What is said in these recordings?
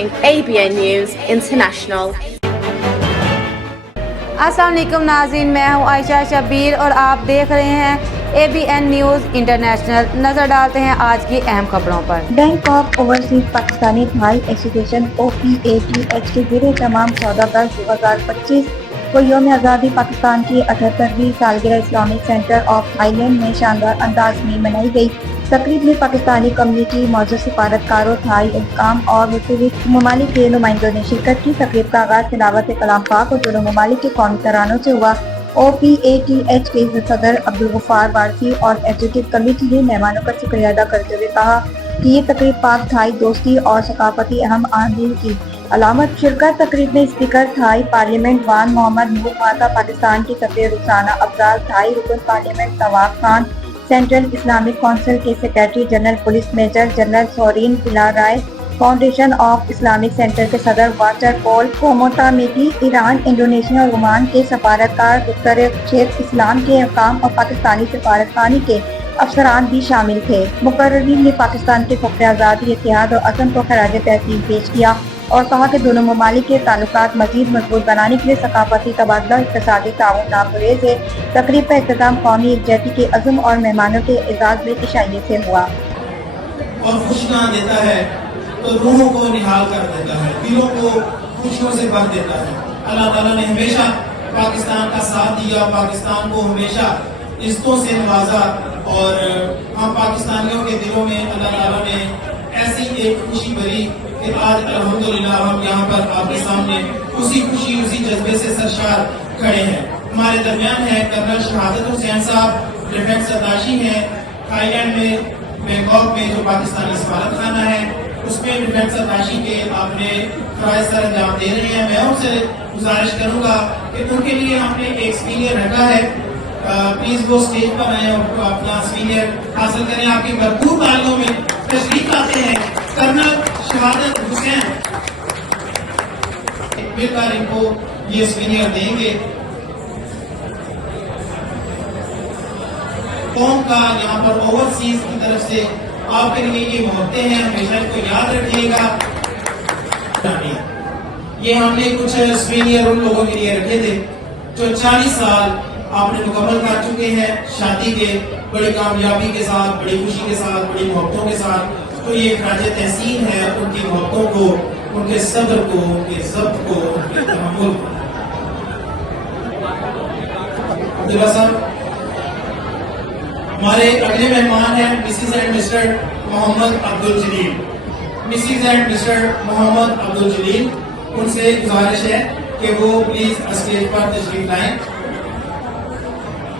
ABN News International. अस्सलाम वालेकुम नाज़रीन, मैं हूँ आयशा शब्बीर और आप देख रहे हैं ABN न्यूज़ इंटरनेशनल। नज़र डालते हैं आज की अहम खबरों पर। Bank of overseas Pakistani Thai association OPATH के ज़रिए तमाम 14/10/2025 को यौम आज़ादी पाकिस्तान की 78वीं सालगिरह इस्लामिक सेंटर ऑफ थाईलैंड में शानदार अंदाज में मनाई गई। तकरीब में पाकिस्तानी कम्युनिटी, मौजूद सिफारतकारों, थाई हुक्काम और मुख्तलिफ ममालिक के नुमाइंदों ने शिरकत की। तकरीब का आगाज़ तिलावत कलाम पाक और दोनों ममालिक के कौमी तरानों से हुआ। OPATH के सदर अब्दुल गफ्फार वारसी और एग्जीक्यूटिव कमेटी ने मेहमानों का शुक्रिया अदा करते हुए कहा कि ये तकरीब पाक थाई दोस्ती और सकाफती अहम आदमी की अलामत। शिरकत तकरीब में speaker Thai parliament Wan Muhammad Noor Matha, Pakistan की सदर रुखसाना अफजाल, थाई रुकन parliament Nawab Khan, central Islamic council के secretary general police major general सोरीन पिलार राय, फाउंडेशन ऑफ इस्लामिक सेंटर के सदर वाटर पॉल कोमोतामेटी, ईरान, इंडोनेशिया और ओमान के सफारतकार, उत्तर क्षेत्र इस्लाम के हुक्काम और पाकिस्तानी सफारतखानी के अफसरान भी शामिल थे। मुकर्ररीन ने पाकिस्तान के फख्र आज़ादी, इत्तेहाद और अज़म को खराज तहसीन पेश किया और कहा कि दोनों ममालिक के ताल्लुकात मज़ीद मजबूत बनाने के लिए सकाफती तबादला, इक़्तिसादी ताउन नागुरेज़ है। तकरीब का इख्तिताम कौमी यकजहती के अज़्म और मेहमानों के एजाज़ में इशाइये से हुआ। और खुशना देता है तो रूहों को निहाल कर देता है, दिलों को खुशियों से भर देता है। अल्लाह ताला ने हमेशा पाकिस्तान का साथ दिया, पाकिस्तान को हमेशा इज्जतों से नवाजा और हम पाकिस्तानियों के दिलों में अल्लाह ताला ने ऐसी एक खुशी भरी कि आज अल्हम्दुलिल्लाह हम यहाँ पर आपके सामने उसी खुशी, उसी जज्बे से सरशार खड़े हैं। हमारे दरमियान है कर्नल शहादत हुसैन साहब, डिफेंस अताशी हैं थाईलैंड में, बैंकॉक में जो पाकिस्तानी सफारत खाना है उसमें डिफेंस अताशी के आपने फराइज सर अंजाम दे रहे हैं। मैं उनसे गुजारिश करूंगा कि उनके लिए हमने एक सीनियर रखा है, प्लीज वो स्टेज पर आए और अपना सीनियर हासिल करें। आपकी भरपूर तालियों में तशरीफ लाते हैं कर्नल शहादत हुसैन, मिलकर इनको ये सीनियर देंगे। कौम का यहाँ पर ओवरसीज की तरफ से आपके लिए ये मोहब्बतें हैं, हमेशा इसको याद रखिएगा। ये हमने कुछ सीनियर उन लोगों के लिए रखे थे जो 40 साल आपने मुकम्मल कर चुके हैं शादी के, बड़ी कामयाबी के साथ, बड़ी खुशी के साथ, बड़ी मोहब्बतों के साथ। तो ये खराज तहसीन है उनकी मोहब्बतों को, उनके सब्र को, उनके ज़ब्त को, उनके तहम्मुल को। अब्दुल्ला साहब, हमारे अगले मेहमान हैं Mrs and Mr Mohammad Abdul Jalil. Mrs and Mr Mohammad Abdul Jalil, उनसे गुजारिश है कि वो प्लीज स्टेज पर तशरीफ लाएं।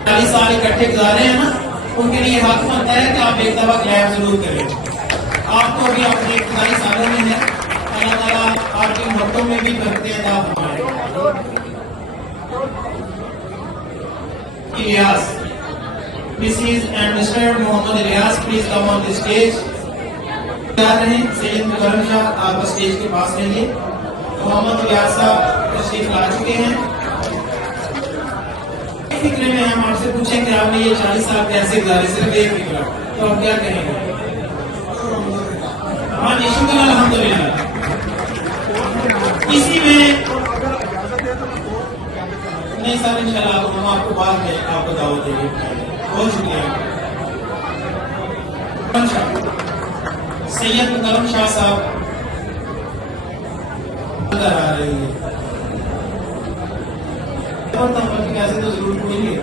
40 साल इकट्ठे गुजारे हैं ना, उनके लिए हक बनता है कि आप एक दफा क्लैप जरूर करें। आपको अभी अपने इब्तदाई सालों में है, अल्लाह ताला आपकी मोहब्बतों में भी बरकतें अता फरमाए। Ilyas, Mrs. and Mr. Mohammad Ilyas, please come on the stage. तैयार रहें, सैयद मुकर्रम शाह आप स्टेज के पास रहिए। मोहम्मद इलियास साहब तशरीफ ला चुके हैं। फिक्र में हम आपसे पूछें कि आपने ये 40 साल कैसे गुजारे, सिर्फ एक फिक्र, तो आप क्या कहेंगे? हाँ जी, शुक्र अल्हम्दुलिल्लाह। इसी में नहीं सर, इंशाल्लाह हम आपको बाद में आपको दावत देंगे। बहुत शुक्रिया। सैयद मुकर्रम शाह साहब आ रही है, कैसे तो जरूर कोई नहीं है।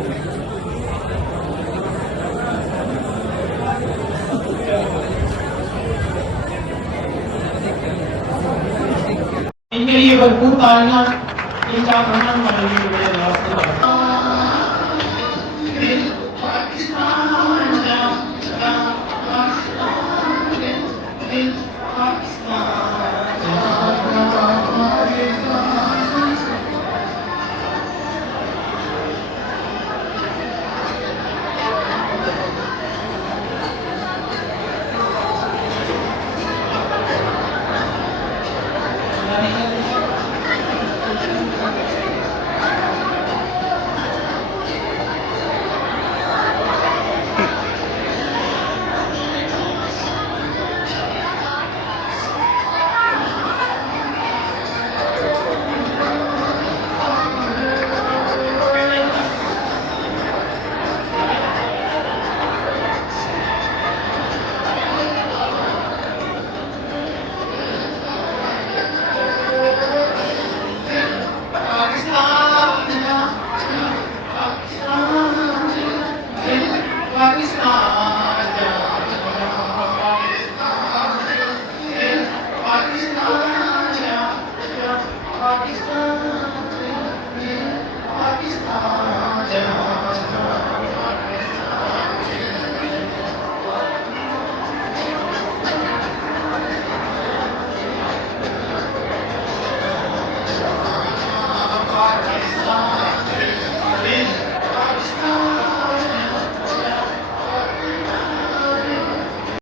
इनके लिए भरपूर तालियां इनका भ्रमण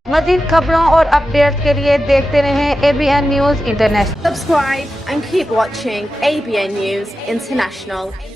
मज़ीद खबरों और अपडेट्स के लिए देखते रहें ABN news international. Subscribe and keep watching ABN News International.